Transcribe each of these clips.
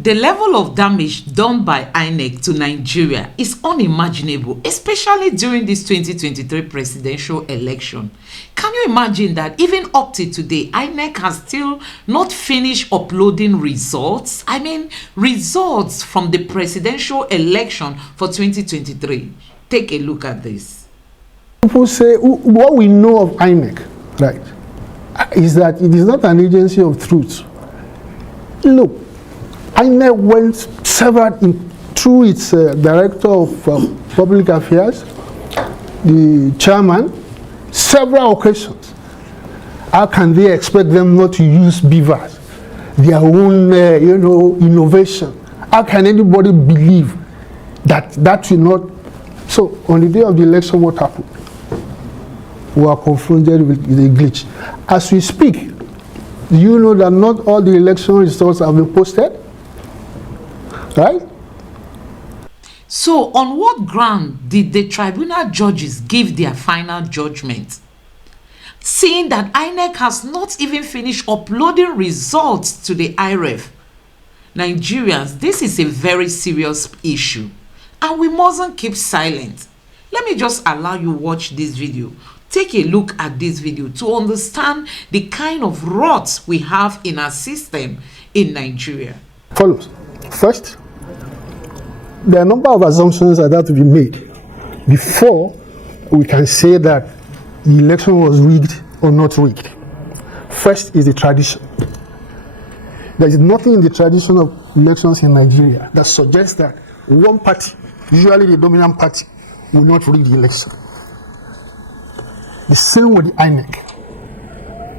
The level of damage done by Inec to Nigeria is unimaginable, especially during this 2023 presidential election. Can you imagine that even up to today, Inec has still not finished uploading results? I mean, results from the presidential election for 2023. Take a look at this. People say what we know of Inec, right, is that it is not an agency of truth. Look, Inec went through its director of public affairs, the chairman, several occasions. How can they expect them not to use beavers, their own, innovation? How can anybody believe that that will not? So on the day of the election, what happened? We are confronted with a glitch. As we speak, do you know that not all the election results have been posted? Right? So, on what ground did the tribunal judges give their final judgment? Seeing that Inec has not even finished uploading results to the Irev. Nigerians, this is a very serious issue, and we mustn't keep silent. Let me just allow you watch this video. Take a look at this video to understand the kind of rot we have in our system in Nigeria. Follows. First, there are a number of assumptions that have to be made before we can say that the election was rigged or not rigged. First is the tradition. There is nothing in the tradition of elections in Nigeria that suggests that one party, usually the dominant party, will not rig the election. The same with the Inec.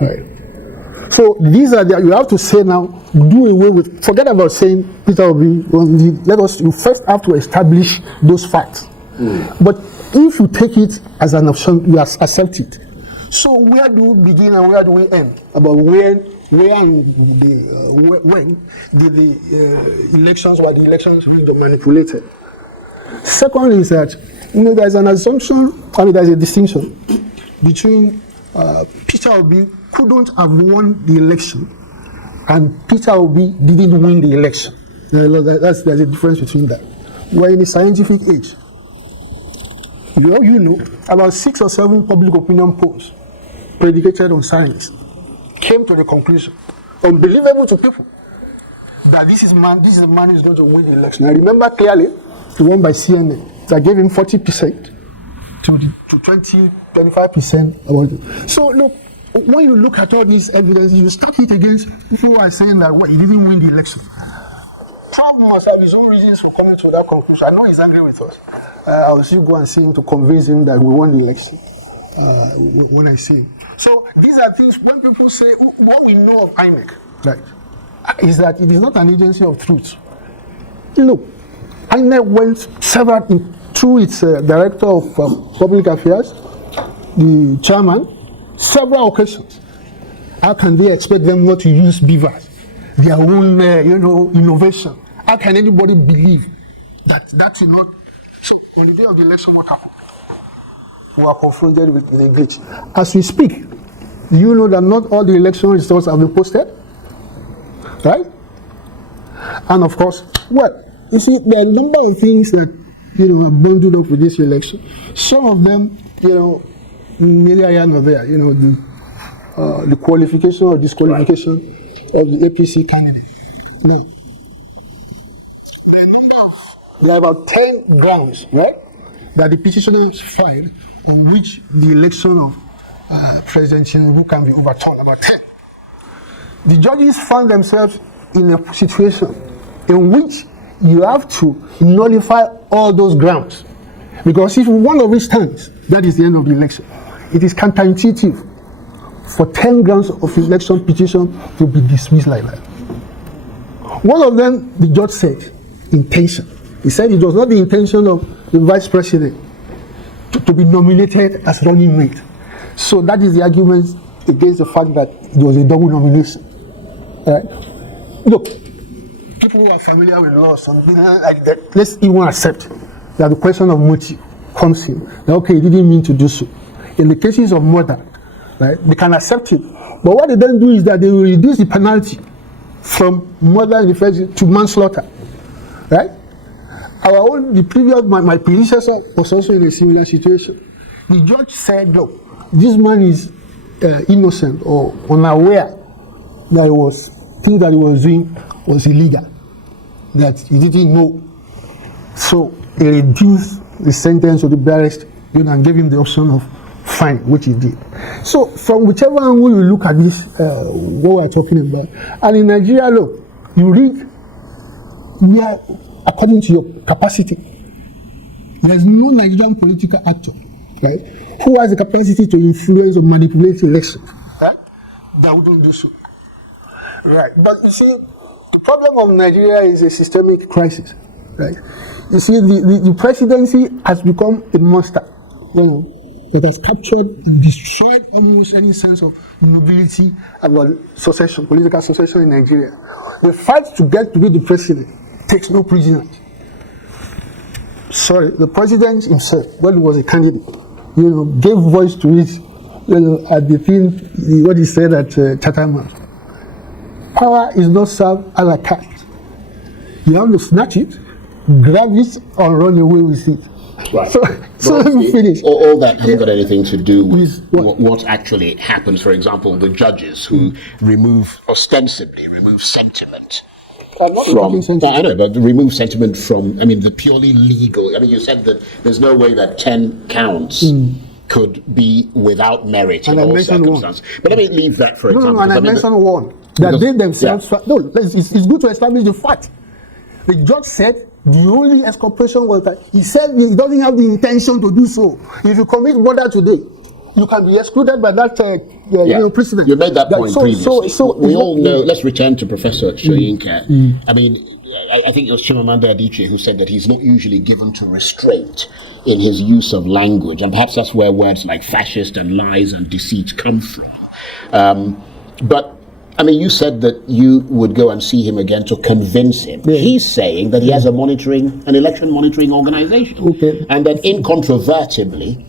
Right. So these are you have to say now, do away with, forget about saying Peter Obi, you first have to establish those facts. But if you take it as an option, you accept it. So where do we begin and where do we end? About when the elections were rigged or manipulated. Second is that there's an assumption, there's a distinction between Peter Obi couldn't have won the election and Peter Obi didn't win the election. There's a difference between that. We're in a scientific age. About 6 or 7 public opinion polls predicated on science came to the conclusion, unbelievable to people, that this is a man who's going to win the election. I remember clearly the one by CNN that gave him 40% to 20, 25% about it. So look, when you look at all these evidence, you stack it against people who are saying that he didn't win the election. Trump must have his own reasons for coming to that conclusion. I know he's angry with us. I'll still go and see him to convince him that we won the election when I see him. So these are things, when people say, what we know of Inec, right, is that it is not an agency of truth. Look, Inec went through its director of public affairs, the chairman, several occasions. How can they expect them not to use beavers, their own, innovation? How can anybody believe that that will not? So on the day of the election, what happened? We are confronted with a glitch. As we speak, do you know that not all the election results have been posted? Right? And of course, you see, there are a number of things that are bundled up with this election. Some of them, neither here nor there. The qualification or disqualification of the APC candidate. Now, there are about 10 grounds, right, that the petitioners filed on which the election of President Tinubu can be overturned. About 10. The judges found themselves in a situation in which you have to nullify all those grounds. Because if one of it stands, that is the end of the election. It is counterintuitive for 10 grounds of election petition to be dismissed like that. One of them, the judge said, intention. He said it was not the intention of the vice president to be nominated as running mate. So that is the argument against the fact that it was a double nomination. Right? Look, people who are familiar with law, something like that, let's even accept that the question of motive comes in. Okay, he didn't mean to do so. In the cases of murder, right, they can accept it. But what they then do is that they will reduce the penalty from murder in the first to manslaughter, right? My predecessor was also in a similar situation. The judge said, no, this man is innocent or unaware that things that he was doing was illegal, that he didn't know. So he reduced the sentence of the barrister and gave him the option of fine, which he did. So from whichever angle you look at this, what we're talking about, and in Nigeria, look, you read, we are according to your capacity. There's no Nigerian political actor, right, who has the capacity to influence or manipulate elections, right? That wouldn't do so. Right. But you see, the problem of Nigeria is a systemic crisis, right? You see, the presidency has become a monster, that has captured and destroyed almost any sense of nobility about succession, political succession in Nigeria. The fight to get to be the president takes no prisoners. Sorry, the president himself, when he was a candidate, gave voice to it, at the thing, what he said at Chatham House. Power is not served a la carte. You have to snatch it, grab it, and run away with it. Right. So let me finish. All that hasn't got anything to do with what actually happens. For example, the judges who ostensibly remove sentiment. I'm not talking sentiment. I know, but remove sentiment from, the purely legal. You said that there's no way that 10 counts could be without merit in all circumstances. But let me leave that for example. No, and I mentioned one. That they themselves... Yeah. No, it's good to establish the fact. The judge said the only exculpation was that he said he doesn't have the intention to do so. If you commit murder today, you can be excluded by that precedent. You made that point previously. So we all know. Let's return to Professor Soyinka. I think it was Chimamanda Adichie who said that he's not usually given to restraint in his use of language, and perhaps that's where words like fascist and lies and deceit come from. But you said that you would go and see him again to convince him. Yeah. He's saying that he has an election monitoring organization, and that incontrovertibly,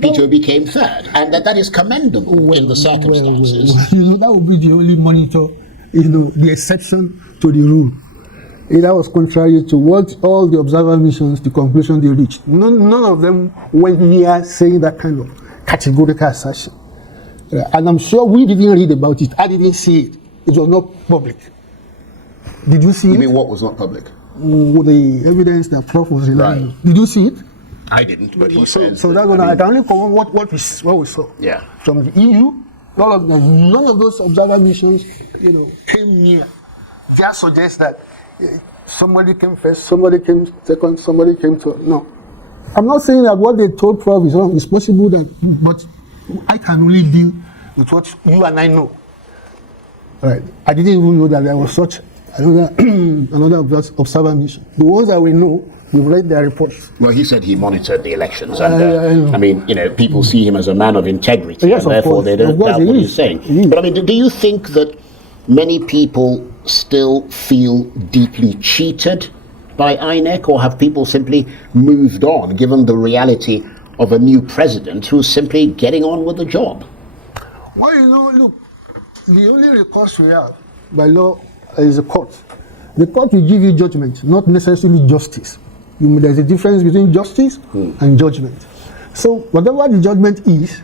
Peter Obi came third, and that is commendable in the circumstances. That would be the only monitor, the exception to the rule. That was contrary to what all the observer missions, the conclusion they reached. None of them went near saying that kind of categorical assertion. And I'm sure we didn't read about it. I didn't see it. It was not public. Did you see it? You mean what was not public? The evidence that Prof was relying on. Did you see it? I didn't, but he says... So that's I can only comment what we saw. Yeah. From the EU, none of those observer missions, came near. Just suggests that somebody came first, somebody came second, somebody came third. No. I'm not saying that what they told Prof is wrong. It's possible that... But I can only deal with what you and I know. Right. I didn't even know that there was such another observer mission. The ones that we know, we've read their reports. Well, he said he monitored the elections, and people see him as a man of integrity, yes, and therefore they don't doubt what he's saying. But do you think that many people still feel deeply cheated by Inec, or have people simply moved on, given the reality of a new president who's simply getting on with the job? Well, look, the only recourse we have by law is the court. The court will give you judgment, not necessarily justice. There's a difference between justice and judgment. So whatever the judgment is,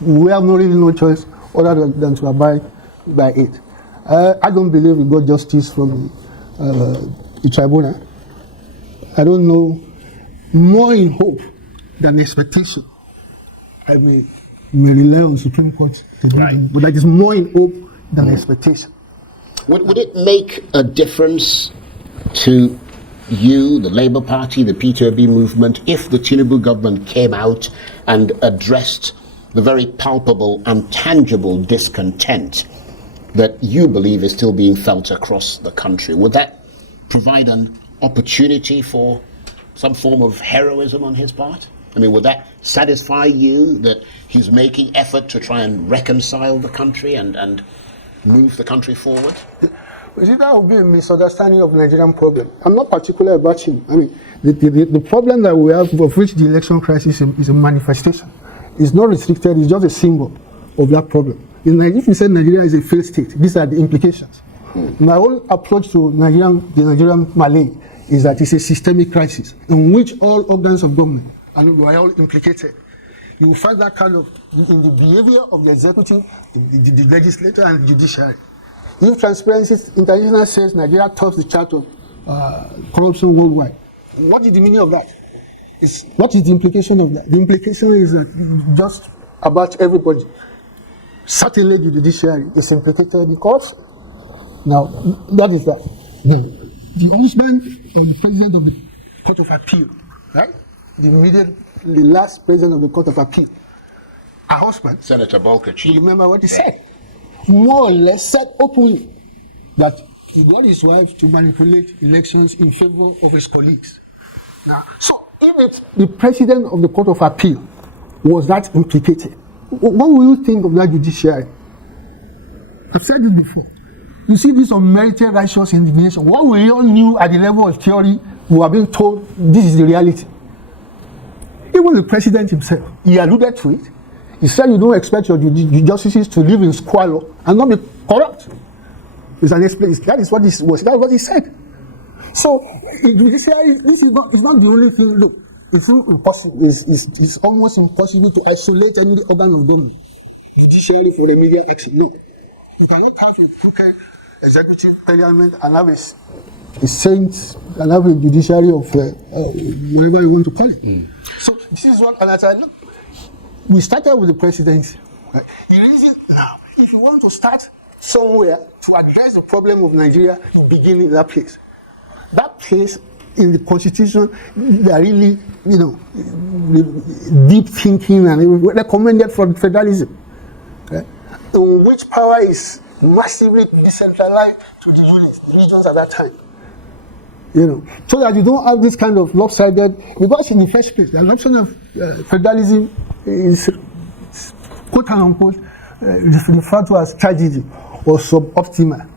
we have really no choice other than to abide by it. I don't believe we got justice from the tribunal. I don't know, more in hope than expectation. I may rely on Supreme Court to do it, but that is more in hope than expectation. Would it make a difference to you, the Labour Party, the Peter Obi movement, if the Tinubu government came out and addressed the very palpable and tangible discontent that you believe is still being felt across the country? Would that provide an opportunity for some form of heroism on his part? Would that satisfy you that he's making effort to try and reconcile the country and move the country forward? You see, that would be a misunderstanding of the Nigerian problem. I'm not particular about him. The problem that we have, of which the election crisis is a manifestation, is not restricted, it's just a symbol of that problem. If you say Nigeria is a failed state, these are the implications My whole approach to the Nigerian Malay is that it's a systemic crisis in which all organs of government are all implicated. You will find that kind of in the behavior of the executive, the legislature, and the judiciary. If Transparency International says Nigeria tops the chart of corruption worldwide, what is the meaning of that? What is the implication of that? The implication is that just about everybody, certainly the judiciary, is implicated in corruption. Now, that is that. Now, the husband of the president of the Court of Appeal, right? The last president of the Court of Appeal, her husband, Senator Bolkachi. You remember what he said? More or less said openly that he got his wife to manipulate elections in favor of his colleagues. Now, so if the president of the Court of Appeal was that implicated, what will you think of that judiciary? I've said it before. You see this unmerited righteous indignation. What we all knew at the level of theory, we were being told this is the reality. Even the president himself, he alluded to it. He said you don't expect your justices to live in squalor and not be corrupt. It's an explanation. That is what he said. So this is not the only thing. Look, it's impossible. It's almost impossible to isolate any organ of government, judiciary, for remedial action. No, you cannot have a crooked executive parliament and have a saint and have a judiciary of whatever you want to call it. So this is what, and as I look, we started with the presidency. Right? Now, if you want to start somewhere to address the problem of Nigeria, you begin in that place. That place in the constitution, they are really, deep thinking and recommended for federalism, right? In which power is massively decentralized to the regions at that time. So that you don't have this kind of lopsided, because in the first place, the adoption of federalism is quote unquote referred to as tragedy or suboptimal.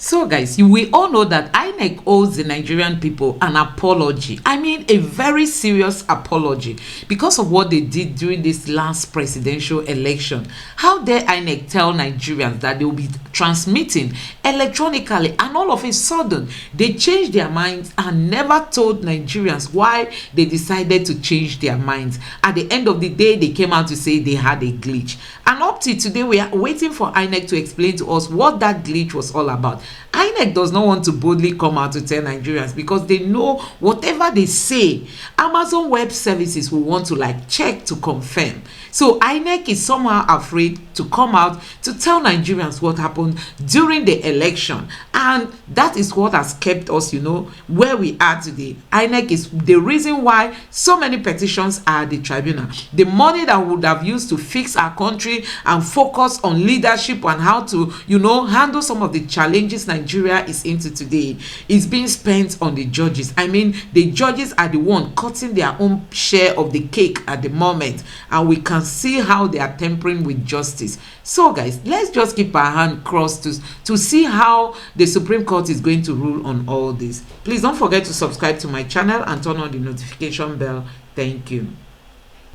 So guys, we all know that Inec owes the Nigerian people an apology. I mean, a very serious apology because of what they did during this last presidential election. How dare Inec tell Nigerians that they will be transmitting electronically, and all of a sudden they changed their minds and never told Nigerians why they decided to change their minds. At the end of the day, they came out to say they had a glitch. And up to today, we are waiting for Inec to explain to us what that glitch was all about. Inec does not want to boldly come out to tell Nigerians because they know whatever they say, Amazon Web Services will want to check to confirm. So Inec is somehow afraid to come out to tell Nigerians what happened during the election, and that is what has kept us, where we are today. Inec is the reason why so many petitions are at the tribunal. The money that we would have used to fix our country and focus on leadership and how to, handle some of the challenges Nigeria is into today is being spent on the judges. I mean, the judges are the one cutting their own share of the cake at the moment, and we can see how they are tampering with justice. So guys, let's just keep our hand crossed to see how the Supreme Court is going to rule on all this. Please don't forget to subscribe to my channel and turn on the notification bell. Thank you.